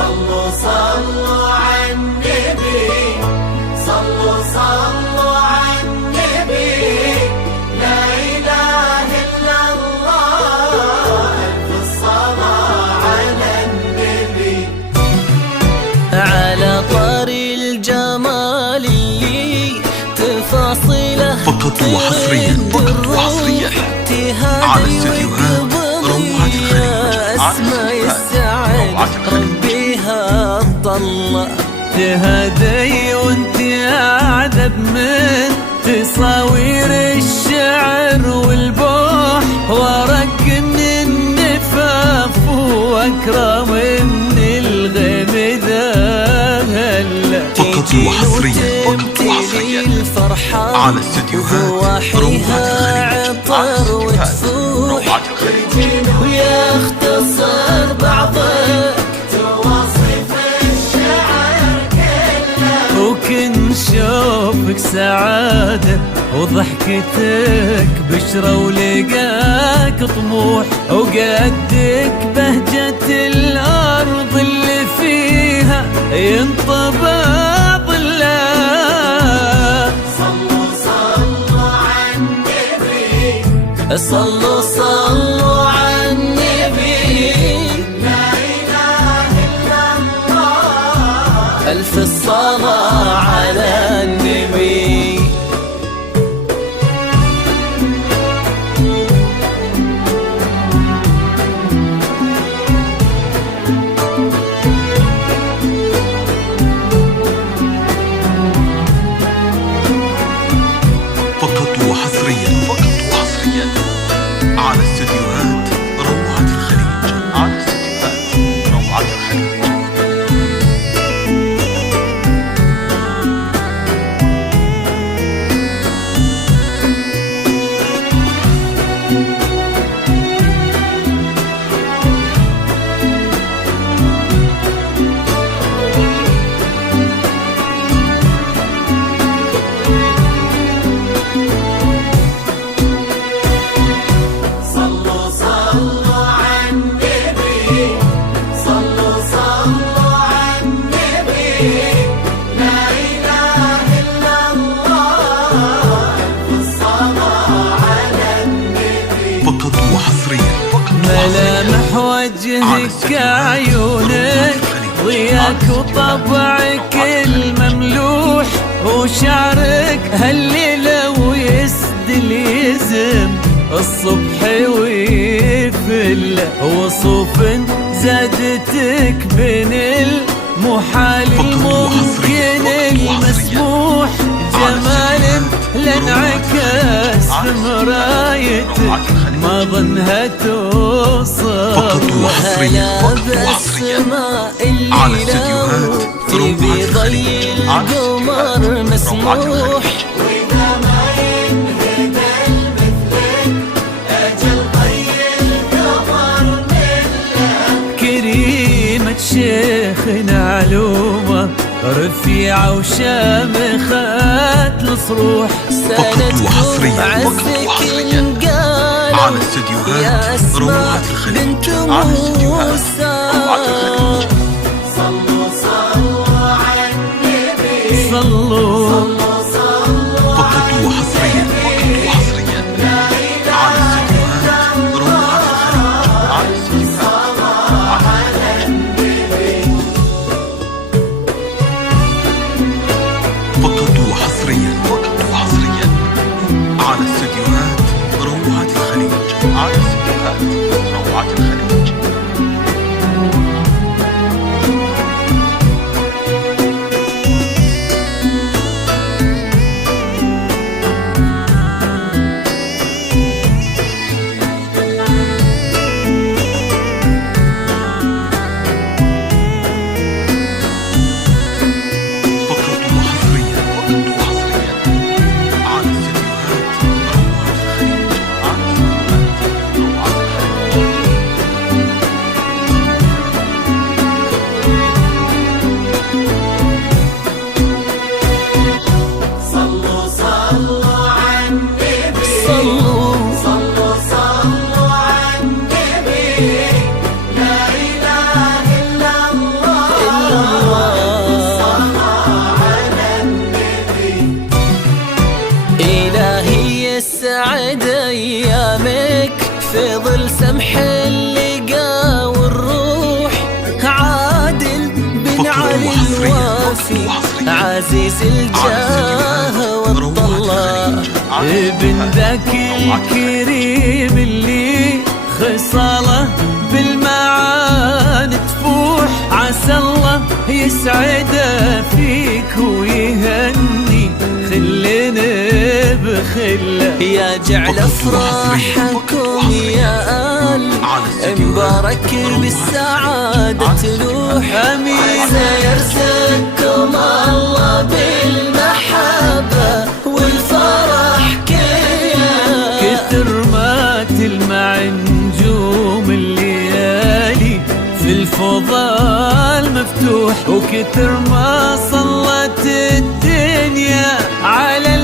صلوا صلوا على النبي، صلوا صلوا على النبي، لا إله إلا الله، ألف الصلاة على النبي. على طري الجمال اللي تفاصيله فقط وحصريا على استديوهات روعة الخليج. اسماء السعد ربيها الضلة تهدي وانت اعذب من تصاوير الشعر والبوح، ورق من النفاف واكرم من الغيم ذهل. فقط وحصريا على استديوهات روعة الخليج. ويختصر بعضك توصف الشعر كله، وكن شوفك سعادة وضحكتك بشرة ولقاك طموح، وقدك بهجة الأرض اللي فيها ينطبع ظلها. صلوا صلوا على النبي، صلوا صلوا على النبي، لا إله إلا الله، ألف الصلاة على النبي. فقط وحصريا على استديوهات روعة الخليج. صلوا صلوا على النبي، صلوا صلوا على النبي، لا إله إلا الله، ألف الصلاة على النبي. فقط وحصريا ملامح وجهك عيونك ضياك وطبعك المملوح، وشعرك هالليلة ويسدل يزم الصبح ويفل، وصوف زادتك بين المحال الممكن المسموح، جمال لانعكس في مرايتك ما ظنها توصل. فقط وحصريا بالسماء على اللي استديوهات في روعة ضي الخليج. القمر مسموح، وإذا ما ينهدى مثلك أجل طي القمر مله. كريمة شيخنا علومة رفيعة وشامخة الصروح، فقط وحصريا على يا استديوهات أسماء روعة الخليج. بنت موسى. صلوا صلوا على النبي، صلوا صلوا صلوا فقط وحصريا لا على إله استديوهات روعة الخليج. على النبي. فقط وحصريا على استديوهات روعة الخليج. عزيز الجاه والطلة، ابن ذاك الكريم اللي خصاله بالمعاني تفوح. عسى الله يسعده فيك ويهني خلنا بخله، يا جعل افراحكم يا آل مبارك بالسعادة تلوح. امين يرزقكم الله بالمحبة والفرح كله، كثر ما تلمع نجوم الليالي في الفضاء مفتوح، وكثر ما صلت الدنيا على